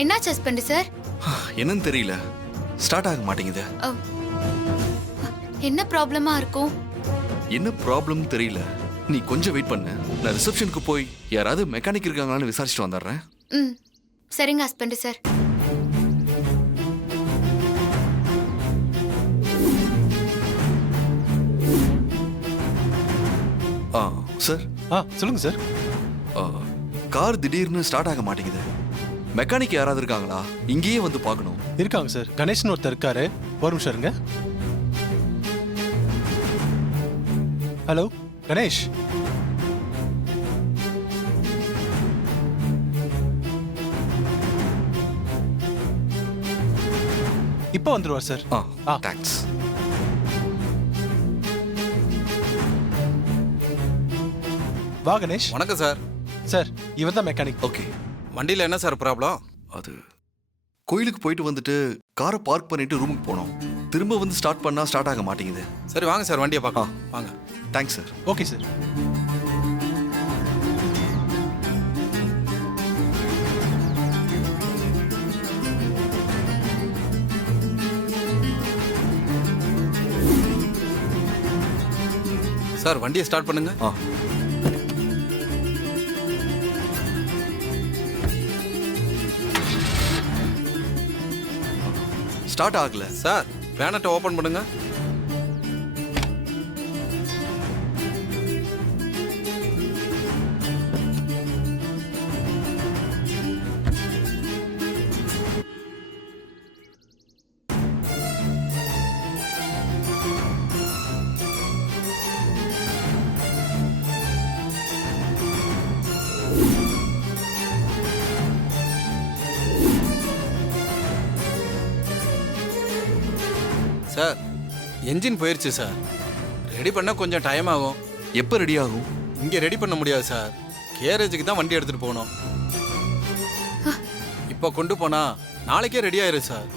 என்னாச்சு husband sir? என்னன்னு தெரியல, ஸ்டார்ட் ஆக மாட்டேங்குது. என்ன ப்ராப்ளமா இருக்கும்? என்ன ப்ராப்ளம் தெரியல. நீ கொஞ்சம் வெயிட் பண்ணு, நான் ரிசப்ஷனுக்கு போய் யாராவது மெக்கானிக் இருக்காங்களான்னு விசாரிச்சுட்டு வந்துடுறேன். ம், சரிங்க ஹஸ்பண்ட் சார். சார். சொல்லுங்க சார். கார் திடீர்னு ஸ்டார்ட் ஆக மாட்டேங்குது. மெக்கானிக் யாராவது இருக்காங்களா? இங்கேயே வந்து பார்க்கணும். இருக்காங்க சார், கணேஷ்னு ஒருத்தர் இருக்காரு. ஒரு நிமிஷம் இருங்க. ஹலோ கணேஷ். இப்போ வந்துருவார் சார். தேங்க்ஸ். வா கணேஷ். வணக்கம் சார். சார் இவர் தான் மெக்கானிக். ஓகே. வண்டியில் என்ன சார் ப்ராப்ளம்? அது கோயிலுக்கு போயிட்டு வந்துட்டு காரை பார்க் பண்ணிட்டு ரூமுக்கு போனோம். திரும்ப வந்து ஸ்டார்ட் பண்ணா ஸ்டார்ட் ஆக மாட்டேங்குது. சரி வாங்க சார், வண்டியை பார்க்கலாம் வாங்க. Thanks sir. Okay sir. Sir வண்டியை ஸ்டார்ட் பண்ணுங்க. ஸ்டார்ட் ஆகல சார். பேனட்டை ஓபன் பண்ணுங்க. சார் என்ஜின் போயிருச்சு சார். ரெடி பண்ண கொஞ்சம் டைம் ஆகும். எப்போ ரெடி ஆகும்? இங்கே ரெடி பண்ண முடியாது சார். கேரேஜுக்கு தான் வண்டி எடுத்துட்டு போகணும். இப்போ கொண்டு போனா நாளைக்கே ரெடி ஆயிரும் சார்.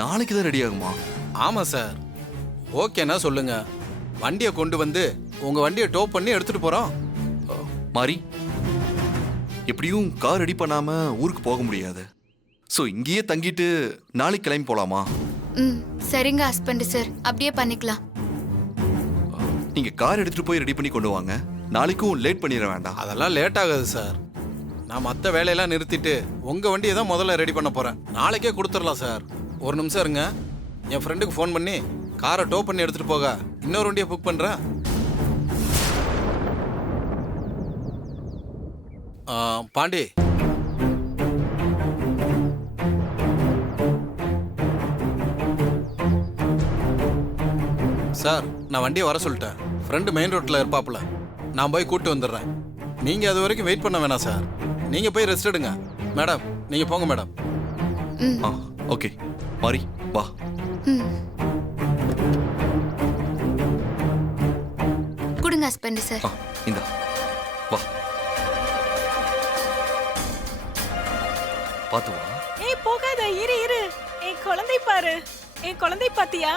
நாளைக்கு தான் ரெடி ஆகுமா? ஆமாம் சார். ஓகேண்ணா சொல்லுங்க, வண்டியை கொண்டு வந்து உங்க வண்டியை டோ பண்ணி எடுத்துட்டு போறோம். மாறி, எப்படியும் கார் ரெடி பண்ணாம ஊருக்கு போக முடியாது. ஸோ இங்கேயே தங்கிட்டு நாளைக்கு கிளம்பி போலாமா? ம், சரிங்க ஹஸ்பண்ட் சார், அப்படியே பண்ணிக்கலாம். நீங்க கார் எடுத்துட்டு போய் ரெடி பண்ணி கொண்டு வாங்க. நாளைக்கும் லேட் பண்ணிட வேண்டாம். அதெல்லாம் லேட் ஆகாது சார். நான் மற்ற வேலையெல்லாம் நிறுத்திட்டு உங்க வண்டியை தான் முதல்ல ரெடி பண்ண போறேன். நாளைக்கே கொடுத்துடலாம் சார். ஒரு நிமிஷம் இருங்க, என் ஃப்ரெண்டுக்கு ஃபோன் பண்ணி காரை டோ பண்ணி எடுத்துட்டு போக இன்னொரு வண்டியை புக் பண்றேன். பாண்டி, சார் நான் வண்டியை வர சொல்லிட்டேன். ஃப்ரெண்டு மெயின் ரோட்டில் இருப்பாப்புல, நான் போய் கூப்பிட்டு வந்துடுறேன். நீங்கள் அது வரைக்கும் வெயிட் பண்ண வேணாம் சார். நீங்கள் போய் ரெஸ்ட் எடுங்க. மேடம் நீங்கள் போங்க மேடம். ஓகே மாறி வா. கொடுங்க ஹஸ்பண்ட் சார். இந்த வா, பாத்து வா. ஏய் போகாத, இரு இரு. என் குழந்தை பாரு. என் குழந்தை பாத்தியா?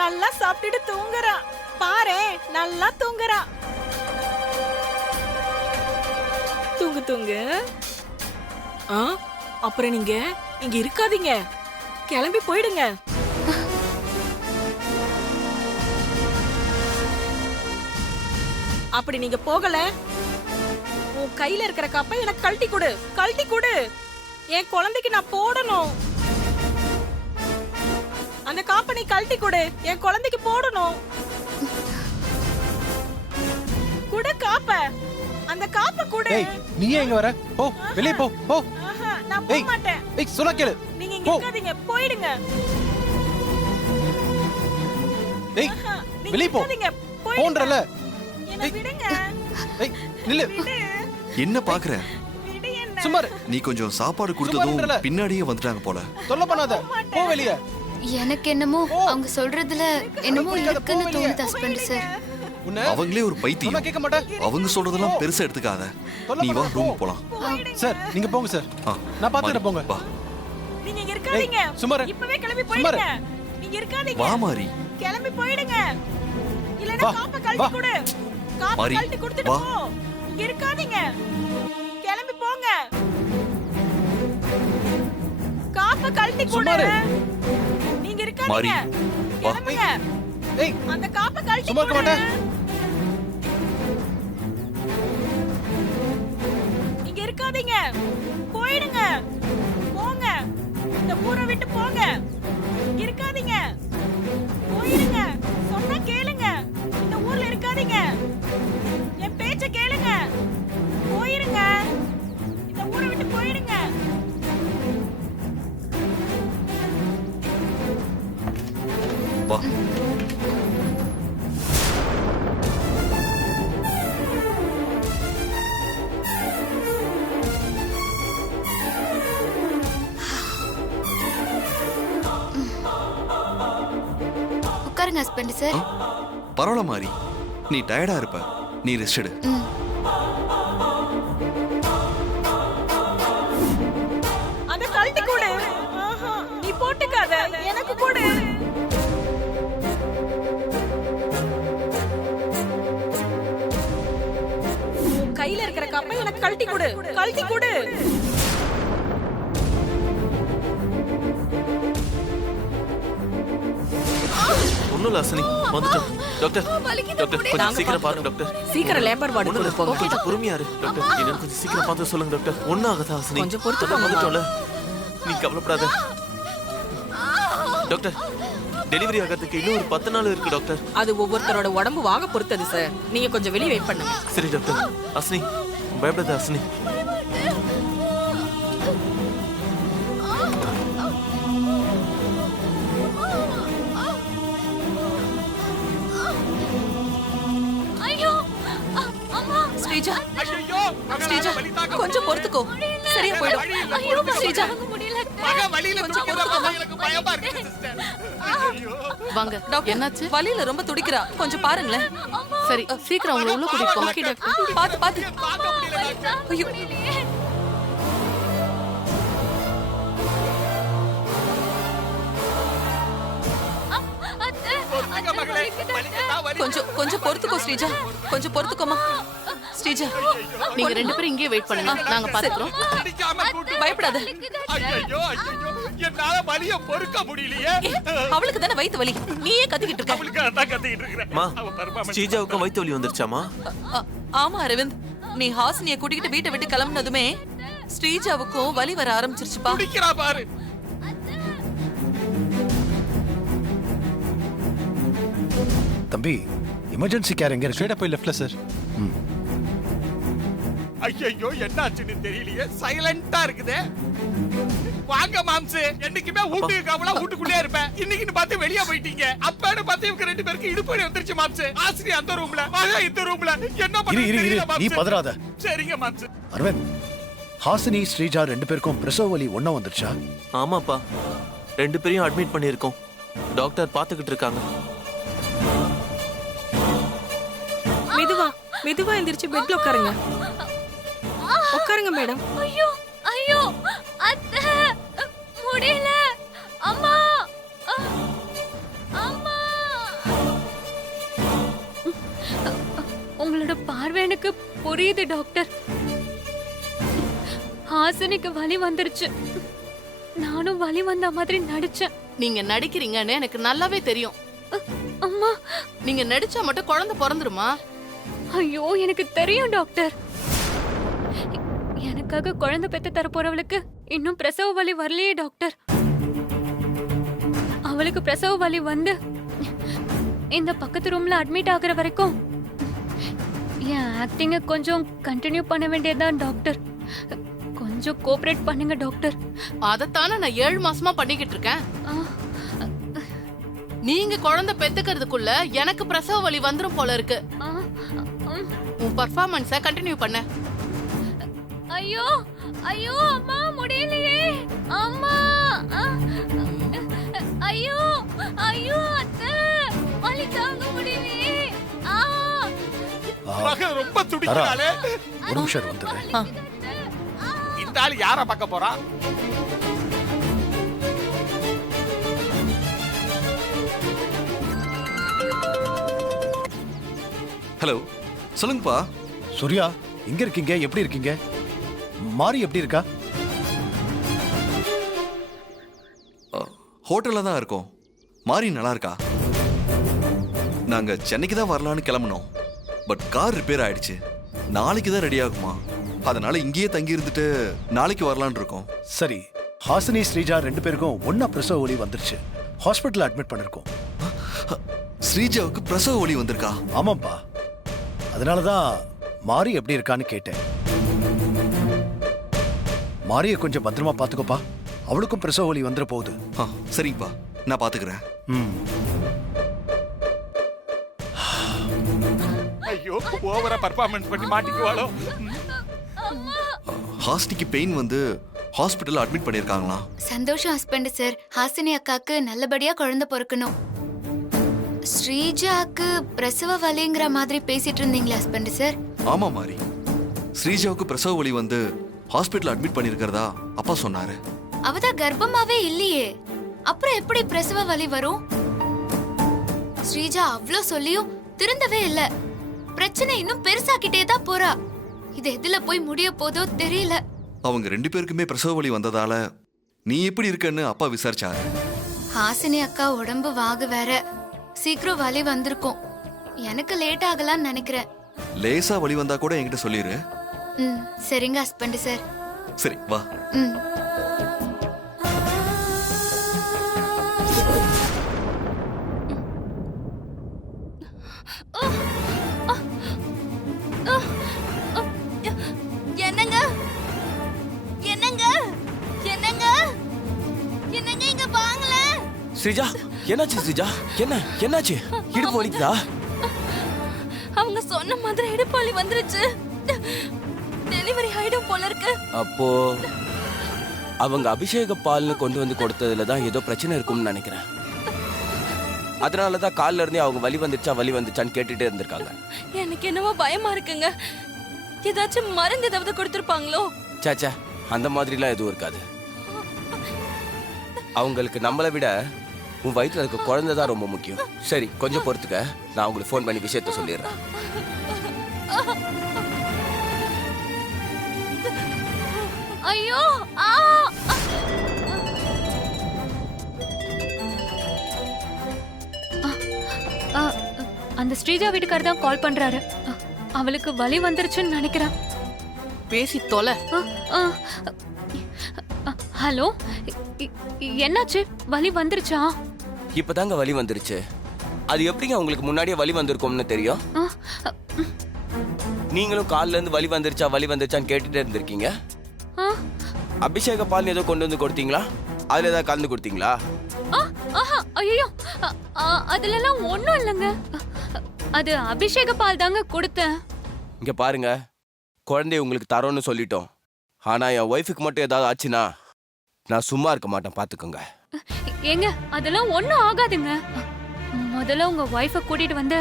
நல்லா சாப்பிட்டுட்டு தூங்குறா. பாரு, நல்லா தூங்குறா. தூங்கு தூங்கு. அப்புறம் நீங்க இங்க இருக்காதீங்க, கிளம்பி போயிடுங்க. அப்படி நீங்க போகல, உன் கையில இருக்கிற கப்பை எனக்கு கழட்டி கொடு, கழட்டி கொடு. என் குழந்தைக்கு நான் போடணும். அந்த காப்பை நீ கழட்டி கொடு, என் குழந்தைக்கு போடணும். குடு காப்ப, அந்த காப்பை குடு. ஏய் நீ எங்க வர? போ வெளிய போ. போ. நான் போக மாட்டேன். ஏய் சொல்ல கேளு. நீங்க இங்க இருக்காதீங்க, போயிடுங்க. ஏய் வெளிய போ. போன்றல. என்ன விடுங்க. ஏய் நில்லு. என்ன பாக்குற? சும்மா நீ கொஞ்சம் சாப்பாடு கொடுத்ததும் பின்னாடியே வந்துட்டாங்க போல. தொல்லை பண்ணாத, போ வெளிய. எனக்கு என்னமோ அவங்க சொல்றதுல என்னமோ இருக்குன்னு தோணுது ஹஸ்பண்ட் சார். அவங்களே ஒரு பைத்தியம். கேட்க மாட்டேன். அவங்க சொல்றதெல்லாம் பெருசா எடுத்துக்காத. நீ வா, ரூம் போலாம். சார் நீங்க போங்க சார், நான் பாத்துக்கிறேன். போங்க. வா. நீங்க இங்க இருக்காதீங்க. சுமார் இப்பவே கிளம்பி போயிடுங்க. நீங்க இருக்காதீங்க. வா மாறி, கிளம்பி போயிடுங்க. இல்லனா காப்பை கழட்டி கொடு. காப்பை கழட்டி கொடுத்துட்டு போ. இங்க இருக்காதீங்க, கிளம்பி போங்க. கழட்டி சும்மா போடு. இரு. நீங்க மாறி, இருக்காதீங்க. வா. கிளம்புங்க. ஏய் அந்த காப்பை கழட்டி சும்மா இருக்க போடு. மாட்டேன். இங்க இருக்காதீங்க. போயிடுங்க. போங்க. இந்த ஊரை விட்டு போங்க. இங்க இருக்காதீங்க. போயிடுங்க. சொன்னா கேளுங்க. இந்த ஊர்ல இருக்காதீங்க. என் பேச்ச கேளுங்க. போயிருங்க. இந்த ஊரை விட்டு போயிடுங்க. வா. உட்காருங்க ஹஸ்பண்ட் சார். பரவாயில்ல மாறி, நீ டயர்டா இருப்ப, நீ ரெஸ்ட் எடு. அத கழட்டி கொடு. ஆஹா, நீ போட்டுக்காத. எனக்கு கொடு. உன் கையில இருக்கிற கப்பை எனக்கு கழட்டி கொடு. கழட்டி கொடு. ஒண்ணும் இல்ல அஸ்வினி, வந்துட்டோம். டாக்டர் டாக்டர் கொஞ்சம் சீக்கிரம் பாருங்க டாக்டர். சீக்கிரம் லேபர் வார்டு கொண்டு போங்க. கொஞ்சம் பொறுமையா இரு டாக்டர். என்னன்னு கொஞ்சம் சீக்கிரம் பார்த்து சொல்லுங்க டாக்டர். ஒண்ணும் ஆகாதா அஸ்வினி? கொஞ்சம் பொறுத்து அதான் போங்க. வந்துட்டோம்ல, நீ கவலைப்படாத டாக்டர். டெலிவரி ஆகிறதுக்கு இன்னும் ஒரு 10 நாள் இருக்கு டாக்டர். அது ஒவ்வொருத்தரோட உடம்பு வாங்க பொறுத்தது சார். நீங்க கொஞ்சம் வெளியே வெயிட் பண்ணுங்க. சரி டாக்டர். அஸ்வினி பயப்படாத அஸ்வினி. ஸ்ரீஜா, ஸ்ரீஜா கொஞ்சம் பொறுத்துக்கோ, சரியா போயிடும். ஸ்ரீஜா கொஞ்சம் வாங்க டாக்டர், என்னாச்சு? வலியில ரொம்ப துடிக்கிறா, கொஞ்சம் பாருங்களேன். சரி சீக்கிரம் உங்களை உள்ள கூட்டிட்டு போங்க. ஓகே டாக்டர், பாத்து பாத்து. ஐயோ கொஞ்சம் கொஞ்சம் பொறுத்துக்கோ ஸ்ரீஜா, கொஞ்சம் பொறுத்துக்கோமா. ஸ்ரீஜா நீங்க 2 பேரும் இங்கேயே வெயிட் பண்ணுங்க, நாங்க பாத்துக்கிறோம். பயப்படாத. என்னால வலிய பொறுக்க முடியலையே. அவளுக்கு தானே வயித்து வலி, நீயே கத்திக்கிட்டு இருக்க. அவளுக்கு அதான் கத்திட்டு இருக்கிறேன். மா ஸ்ரீஜாவுக்கும் வயித்து வலி வந்துருச்சாமா? ஆமா அரவிந்த், நீ ஹாசினிய கூட்டிக்கிட்டு வீட்டை விட்டு கிளம்புனதுமே ஸ்ரீஜாவுக்கும் வலி வர ஆரம்பிச்சிருச்சுப்பா. குடிக்கிறா பாரு. தம்பி, எமர்ஜென்சி கேர் எங்க இருக்கு? ஸ்ட்ரைட்டா போய் லெஃப்ட்ல சார். ஐயோ என்னாச்சுன்னு தெரியலையே, சைலண்டா இருக்குதே. வாங்க மாம்சு, என்னைக்குமே வீட்டுக்கு காவலா வீட்டுக்குள்ளே இருப்பேன். இன்னைக்குன்னு பார்த்து வெளியே போயிட்டீங்க. அப்பன்னு பார்த்து இவங்க 2 பேருக்கு இடுப்பு வலி வந்துருச்சு மாம்சு. ஆசிரியர் அந்த ரூம்ல, மகா இந்த ரூம்ல. என்ன இரு பண்ண இரு இரு, தெரியல நீ மாம்சு. பதறாத. சரிங்க மாம்சு. அரவிந்த், ஹாசினி ஸ்ரீஜா 2 பேருக்கும் பிரசவ வலி ஒண்ணா வந்துருச்சா? ஆமாப்பா, 2 பேரையும் அட்மிட் பண்ணியிருக்கோம். டாக்டர் பார்த்துக்கிட்டு இருக்காங்க. மெதுவா மெதுவா எந்திரிச்சு பெட்ல உட்காருங்க. உட்காருங்க மேடம். ஐயோ ஐயோ அத்தை முடியல. அம்மா அம்மா. உங்களோட பார்வை எனக்கு புரியுது டாக்டர். ஹாசினிக்கு வலி வந்துருச்சு. நானும் வலி வந்த மாதிரி நடிச்சேன். நீங்க நடிக்கிறீங்கன்னு எனக்கு நல்லாவே தெரியும். அம்மா நீங்க நடிச்சா மட்டும் குழந்தை பிறந்துருமா? ஐயோ எனக்கு தெரியும் டாக்டர். எனக்காக குழந்தை பெத்து தர போறவளுக்கு இன்னும் பிரசவ வலி வரலையே டாக்டர். அவளுக்கு பிரசவ வலி வந்து இந்த பக்கத்து ரூம்ல அட்மிட் ஆகுற வரைக்கும் என் ஆக்டிங்க கொஞ்சம் கண்டினியூ பண்ண வேண்டியதுதான் டாக்டர். கொஞ்சம் கோஆபரேட் பண்ணுங்க டாக்டர். அதத்தானே நான் 7 மாசமா பண்ணிக்கிட்டு இருக்கேன். ஆ, நீங்க குழந்தை பெத்துக்கிறதுக்குள்ள எனக்கு பிரசவ வலி வந்துரும் போல இருக்கு. ஆ, ம். உன் பர்ஃபார்மன்ஸை கண்டினியூ பண்ண. ஐயோ ஐயோ அம்மா முடியலையே அம்மா. ஐயோ ஐயோ அத்தை வலி தாங்க முடியலையே. மகன் ரொம்ப துடிக்கிறாளே. ஒரு நிமிஷம் வந்துடுறேன். இந்த ஆள் யார பார்க்க போறா? ஹலோ, சொல்லுங்கப்பா. சூர்யா, எங்க இருக்கீங்க? எப்படி இருக்கீங்க? மாறி எப்படி இருக்கா? ஹோட்டல்ல தான் இருக்கோம். மாறி நல்லா இருக்கா? நாங்க சென்னைக்கு தான் வரலான்னு கிளம்புனோம். பட் கார் ரிப்பேர் ஆயிடுச்சு. நாளைக்கு தான் ரெடி ஆகுமா, அதனால இங்கேயே தங்கி இருந்துட்டு நாளைக்கு வரலான்னு இருக்கோம். சரி, ஹாசினி ஸ்ரீஜா 2 பேருக்கும் ஒண்ணா பிரசவ வலி வந்துருச்சு. ஹாஸ்பிட்டல் அட்மிட் பண்ணிருக்கோம். ஸ்ரீஜாவுக்கு பிரசவ வலி வந்திருக்கா? ஆமாப்பா, அதனாலதான் மாரி எப்படி இருக்கான்னு கேட்டேன். மாரிய கொஞ்சம் பத்திரமா பாத்துக்கோப்பா, அவளுக்கும் பிரசவ வலி வந்துட போகுது. சரிங்கப்பா, நான் பாத்துக்கிறேன். ஐயோ, ஓவரா பர்ஃபார்மன்ஸ் பண்ணி மாட்டிக்குவாளோ. ஹாஸ்னிக்கு பெயின் வந்து ஹாஸ்பிட்டல் அட்மிட் பண்ணிருக்காங்களா? சந்தோஷம் ஹஸ்பண்ட் சார். ஹாசினி அக்காக்கு நல்லபடியா குழந்தை பிறக்கணும். ஸ்ரீஜாக்கு பிரசவ வலிங்கிற மாதிரி பேசிட்டு இருந்தீங்களா ஹஸ்பண்ட் சார்? ஆமா மாறி, ஸ்ரீஜாவுக்கு பிரசவ வலி வந்து ஹாஸ்பிட்டல் அட்மிட் பண்ணிருக்கிறதா அப்பா சொன்னாரு. அவதான் கர்ப்பமாவே இல்லையே, அப்புறம் எப்படி பிரசவ வலி வரும்? ஸ்ரீஜா அவ்ளோ சொல்லியும் திருந்தவே இல்ல. பிரச்சனை இன்னும் பெருசாக்கிட்டே தான் போறா. இது எதுல போய் முடிய போதோ தெரியல. அவங்க 2 பேருக்குமே பிரசவ வலி வந்ததால நீ எப்படி இருக்கன்னு அப்பா விசாரிச்சாரு. ஹாசினி அக்கா உடம்பு வாகு வேற, சீக்கிரம் வலி வந்திருக்கும். எனக்கு லேட் ஆகலாம்னு நினைக்கிறேன். லேசா வலி வந்தா கூட என்கிட்ட சொல்லிரு. சரிங்க ஹஸ்பண்ட் சார். சரி வா. என்னங்க என்னங்க என்னங்க என்னங்க இங்க வாங்கல. ஸ்ரீஜா, என்னாச்சு ஸ்ரீஜா? என்னாச்சு? இடுப்பு வலிக்குதா? அவங்க சொன்ன மாதிரி இடுப்பு வலி வந்துருச்சு. டெலிவரி ஆயிடும் போல இருக்கு. அப்போ அவங்க அபிஷேக பால்னு கொண்டு வந்து கொடுத்ததுல தான் ஏதோ பிரச்சனை இருக்கும்னு நினைக்கிறேன். அதனாலதான் கால்ல இருந்தே அவங்க வலி வந்துச்சான்னு கேட்டுட்டே இருந்திருக்காங்க. எனக்கு என்னவோ பயமா இருக்குங்க. ஏதாச்சும் மருந்து ஏதாவது கொடுத்திருப்பாங்களோ? சாச்சா, அந்த மாதிரிலாம் எதுவும் இருக்காது. அவங்களுக்கு நம்மளை விட உன் வயிற்றுல இருக்க குழந்தை தான் ரொம்ப முக்கியம். சரி, கொஞ்சம் பொறுத்துக்க, நான் உங்களுக்கு ஃபோன் பண்ணி விஷயத்த சொல்லிடுறேன். ஐயோ அந்த ஸ்ரீஜா வீட்டுக்காரர் தான் கால் பண்றாரு. அவளுக்கு வலி வந்துருச்சுன்னு நினைக்கிறேன். பேசி தொலை. ஹலோ, என்னாச்சு? வலி வந்துருச்சா? இப்பதாங்க வலி வந்துருச்சு. அது எப்படிங்க உங்களுக்கு முன்னாடியே வலி வந்திருக்கும்னு தெரியும்? நீங்களும் கால்ல இருந்து வலி வந்துருச்சான்னு கேட்டுட்டே இருந்திருக்கீங்க. அபிஷேக பால் ஏதோ கொண்டு வந்து கொடுத்தீங்களா? அதுல ஏதாவது கலந்து கொடுத்தீங்களா? ஐயோ, அதுலலாம் ஒண்ணும் இல்லைங்க. அது அபிஷேக பால் தாங்க கொடுத்தேன். இங்க பாருங்க, குழந்தைய உங்களுக்கு தரோன்னு சொல்லிட்டோம். ஆனா என் ஒய்ஃபுக்கு மட்டும் ஏதாவது ஆச்சுன்னா நான் சும்மா இருக்க மாட்டேன், பாத்துக்கோங்க. ஏங்க, அதெல்லாம் ஒண்ணும் ஆகாதுங்க. முதல்ல உங்க ஒய்ஃபை கூட்டிட்டு வந்து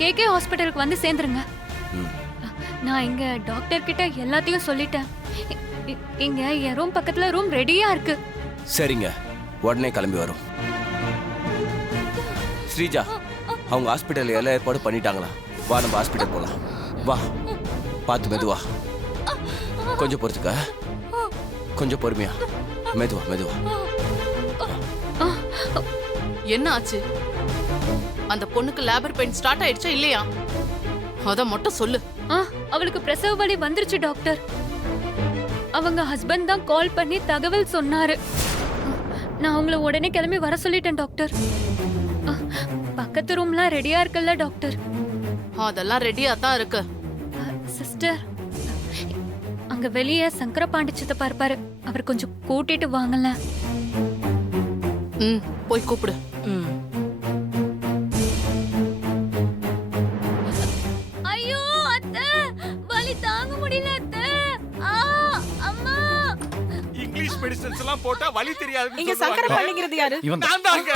கேகே ஹாஸ்பிட்டலுக்கு வந்து சேர்ந்துருங்க. நான் இங்க டாக்டர் கிட்ட எல்லாத்தையும் சொல்லிட்டேன். இங்க என் ரூம் பக்கத்துல ரூம் ரெடியா இருக்கு. சரிங்க, உடனே கிளம்பி வரும். ஸ்ரீஜா, அவங்க ஹாஸ்பிட்டல் எல்லாம் ஏற்பாடு பண்ணிட்டாங்களா? வா, நம்ம ஹாஸ்பிட்டல் போலாம். வா, பார்த்து மெதுவா, கொஞ்சம் பொறுத்துக்க, கொஞ்சம் பொறுமையா, மெதுவா. என்ன ஆச்சு? அந்த பொண்ணுக்கு லேபர் பெயின் ஸ்டார்ட் ஆயிடுச்சா இல்லையா? அத மட்டும் சொல்லு. அவளுக்கு பிரசவ வலி வந்துருச்சு டாக்டர். அவங்க ஹஸ்பண்ட் தான் கால் பண்ணி தகவல் சொன்னாரு. நான் அவங்கள உடனே கிளம்பி வர சொல்லிட்டேன் டாக்டர். பக்கத்து ரூம்லாம் ரெடியா இருக்குல்ல டாக்டர்? அதெல்லாம் ரெடியா தான் இருக்கு. சிஸ்டர், அங்க வெளியே சங்கர பாண்டிச்சத்தை பார்ப்பாரு, அவர் கொஞ்சம் கூட்டிட்டு வாங்கல. போய் கூப்பிடு. ஐயோ அத்தை, வலி தாங்க முடியல அத்தை. அம்மா, இங்கிலீஷ் மெடிசன்ஸ் எல்லாம் போட்டா வலி தெரியாது. இங்க சங்கர பாண்டிங்கிறது யாரு? நான் தாங்க.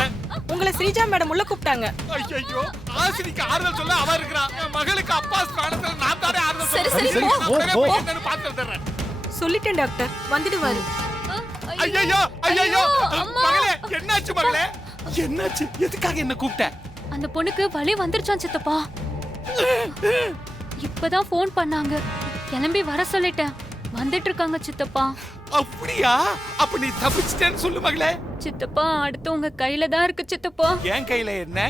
உங்களை ஸ்ரீஜா மேடம் உள்ள கூப்பிட்டாங்க. ஐயோ, ஆசிரிக்கு ஆறுதல் சொல்ல அவ இருக்கறா. என் மகளுக்கு அப்பா ஸ்தானத்துல நான் தானே ஆறுதல் சொல்ல. சரி, என்னன்னு பார்த்து தர்றேன். சொல்லிட்டேன் டாக்டர், வந்துடுவாரு. ஐயோ, மகளே, என்னாச்சு மகளே? என்னாச்சு? எதுக்காக என்ன கூப்பிட்ட? அந்த பொண்ணுக்கு வலி வந்துருச்சான் சித்தப்பா. இப்பதான் ஃபோன் பண்ணாங்க, கிளம்பி வர சொல்லிட்டேன். வந்துட்டு இருக்காங்க சித்தப்பா. அப்படியா? அப்ப நீ தப்பிச்சிட்டேன்னு சொல்லு மகளே. சித்தப்பா அடுத்து உங்க கையில தான் இருக்கு சித்தப்பா. என் கையில என்ன?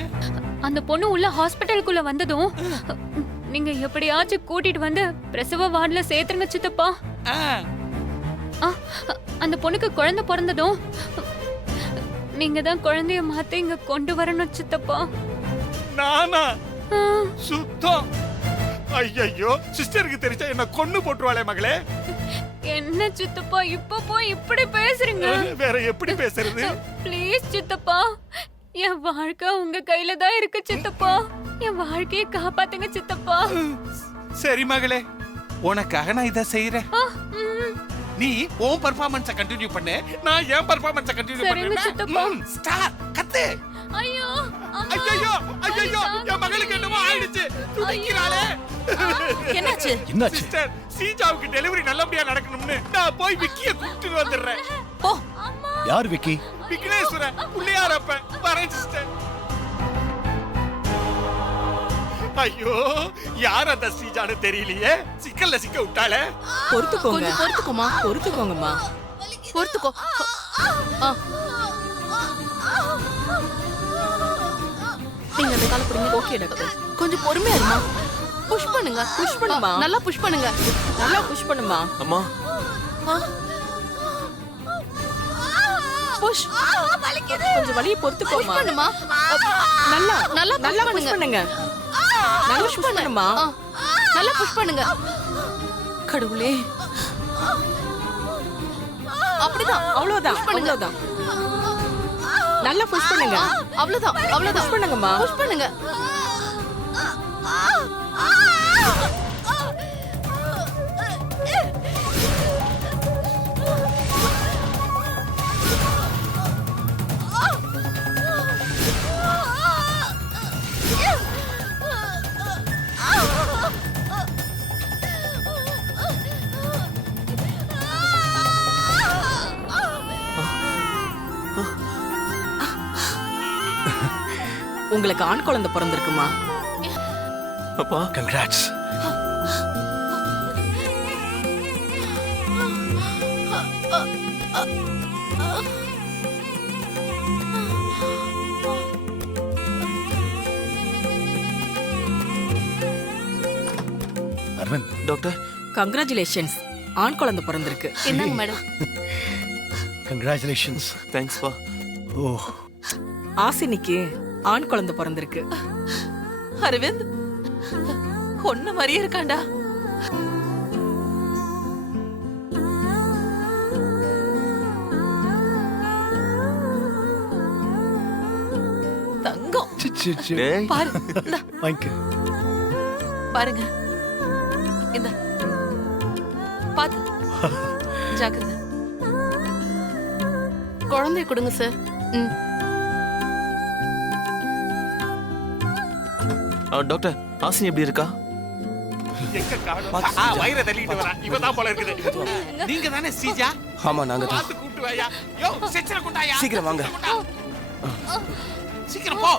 அந்த பொண்ணு உள்ள ஹாஸ்பிட்டலுக்குள்ள வந்ததும் நீங்க எப்படியாச்சும் கூட்டிட்டு வந்து பிரசவ வார்டுல சேர்த்துருங்க சித்தப்பா. ஆ, ஆ, அந்த பொண்ணுக்கு குழந்தை பிறந்ததும் நீங்க தான் குழந்தைய மாத்தி இங்க கொண்டு வரணும் சித்தப்பா. நானா? ஆ, சுத்தம். ஐயோ, சிஸ்டருக்கு தெரிஞ்சா என்ன கொன்னு போட்டுருவாளே மகளே. என்ன சித்தப்பா இப்ப போய் இப்படி பேசுறீங்க? வேற எப்படி பேசுறது? ப்ளீஸ் சித்தப்பா, என் வாழ்க்கை உங்க கையில தான் இருக்கு சித்தப்பா. என் வாழ்க்கையை காப்பாத்துங்க சித்தப்பா. சரி மகளே, உனக்காக நான் இத செய்யறேன். ஆ, ம். நீ உன் பெர்ஃபார்மன்ஸ கண்டினியூ பண்ணு, நான் என் பெர்ஃபார்மன்ஸ கண்டினியூ சரிங்க சித்தப்பா. பண்றேன். ஸ்டார் கத்து. ஐயோ அம்மா. ஐயோ ஐயோ, என் மகளுக்கு என்னமோ ஆயிடுச்சு. துடிக்கிறாளே. என்னாச்சு? என்னாச்சு? சிஸ்டர், சீஜாவுக்கு டெலிவரி நல்லபடியா நடக்கணும்னு நான் போய் விக்கிய கூட்டிட்டு வந்துடுறேன். போ. யார் விக்கி? விக்னேஸ்வரன் புள்ளையாரப்ப வரேன் சிஸ்டர். ஐயோ, யார் அந்த சீஜான்னு தெரியலையே. சிக்கல்ல சிக்க விட்டாளே. பொறுத்துக்கோங்க. கொஞ்சம் பொறுத்துக்கோமா. பொறுத்துக்கோங்கம்மா. பொறுத்துக்கோ. ஆ. நீங்க அந்த கால புடிங்க. Okay doctor. கொஞ்சம் பொறுமையா இருமா. புஷ் பண்ணுங்க. புஷ் பண்ணுமா. நல்லா புஷ் பண்ணுங்க. நல்லா புஷ் பண்ணுமா. அம்மா புஷ். கொஞ்சம் வலியை புஷ் பொறுத்துக்கோமா. பண்ணுமா. நல்லா நல்லா நல்லா புஷ் புஷ் பண்ணுங்க. பண்ணுங்க. நல்லா புஷ் பண்ணுமா. ஆ. நல்லா புஷ் பண்ணுங்க. கடவுளே. அப்படிதான். அவ்வளவுதான். Push பண்ணுங்க. அவ்வளவுதான். நல்லா புஷ் பண்ணுங்க. அவ்வளவுதான். அவ்வளவுதான். புஷ் பண்ணுங்கம்மா. புஷ் பண்ணுங்க. உங்களுக்கு ஆண் குழந்தை பிறந்திருக்குமா? அப்பா கங்க்ராட்ஸ். அரவிந்த், டாக்டர் கங்க்ராச்சுலேஷன்ஸ், ஆண் குழந்தை பிறந்திருக்கு. என்னங்க மேடம்? கங்க்ராச்சுலேஷன்ஸ். தேங்க்ஸ் பா. ஓ, ஆசினிக்கு ஆண் குழந்தை பிறந்திருக்கு. அரவிந்த் பொண்ணு மாதிரியே இருக்காண்டா. தங்கம். சி, சி, சி. டேய் பாரு இந்தா, வாங்கிக்க. பாருங்க இந்த பாத்து ஜாக்கிரதை. குழந்தைய கொடுங்க சார். ம். டாக்டர் ஆசினி எப்படி இருக்கா? எங்க காணோம்? வயிறை தள்ளிட்டு வரா. இவதான் போல இருக்குது. நீங்க தானே சீஜா? ஆமா நாங்க தான். பாத்து கூட்டு வாயா. யோ, செச்சர கொண்டாயா. சீக்கிரம் வாங்க. சீக்கிரம் போ.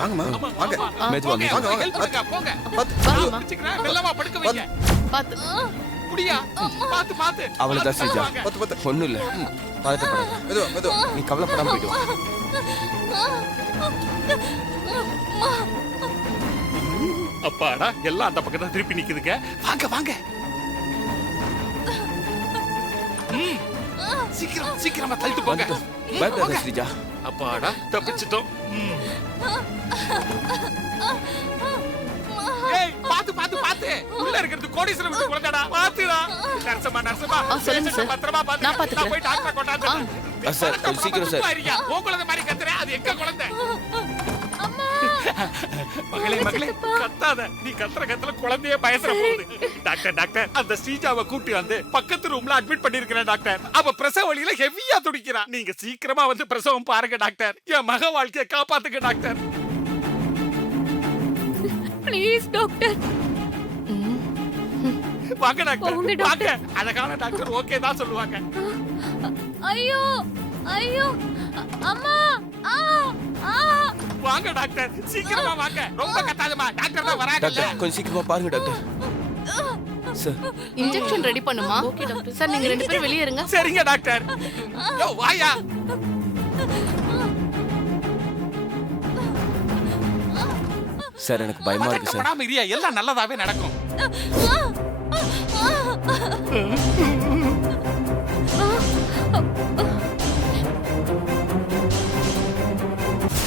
வாங்கம்மா, ஆமா, வாங்க. ஆமா. மெதுவா, போங்க, வாங்க, வாங்க. help பண்ணுங்க, போங்க. வாங்கம்மா. வச்சுக்கிறேன், மெல்லமா படுக்க வைங்க. பாத்து. முடியா? பாத்து பாத்து. அவளை தான் சீஜா. வாங்க. ஒண்ணும் இல்ல. பதட்டப்படாத. நீ கவலைப்படாம போயிட்டு வா. அப்பாடா, எல்லாம் அந்த பக்கம் தான் திருப்பி நிக்குதுங்க. வாங்க வாங்க. ம். சீக்கிரம் சீக்கிரமா தள்ளிட்டு போங்க. பயப்படாத ஸ்ரீஜா. அப்பாடா, தப்பிச்சிட்டோம். ம். ஏய், பாத்து பாத்து பாத்து. உள்ள இருக்கிறது கோடீஸ்வரன் வீட்டு குழந்தைடா. பாத்துடா. நர்சமா நர்சமா. சொல்லுங்க சார். பத்திரமா பாத்து. நான் பாத்துக்கிறேன். போய் டாக்டரை கொண்டாந்து. சார், கொஞ்சம் சீக்கிரம் சார். உன் குழந்தை மாதிரி கத்துற, அது எங்க குழந்தை? மகளே மகளே, கத்தாத. நீ கத்துற கத்துல குழந்தையே பயசர போகுது. டாக்டர் டாக்டர், அந்த ஸ்ரீஜாவை கூட்டி வந்து பக்கத்து ரூம்ல அட்மிட் பண்ணிருக்கிறேன் டாக்டர். அவ பிரசவ வலியில ஹெவியா துடிக்கிறா. நீங்க சீக்கிரமா வந்து பிரசவம் பாருங்க டாக்டர். என் மக வாழ்க்கையை காப்பாத்துங்க டாக்டர். Please doctor. வாங்க டாக்டர், போங்க வாங்க. டாக்டர். அழகான டாக்டர் ஓகே தான் சொல்லுவாங்க. ஐயோ ஐயோ அம்மா. ஆ ஆ. வாங்க டாக்டர், சீக்கிரமா வாங்க. ரொம்ப கத்தாதமா, டாக்டர் தான் வராங்கல்ல. டாக்டர் கொஞ்சம் சீக்கிரமா பாருங்க டாக்டர். சார் இன்ஜெக்ஷன் ரெடி பண்ணுமா சார் நீங்க 2 பேரும் வெளியே இருங்க சரிங்க டாக்டர். யோ வாயா. சார் எனக்கு பயமா இருக்கு சார். படாம இரியா, எல்லாம் நல்லதாவே நடக்கும்.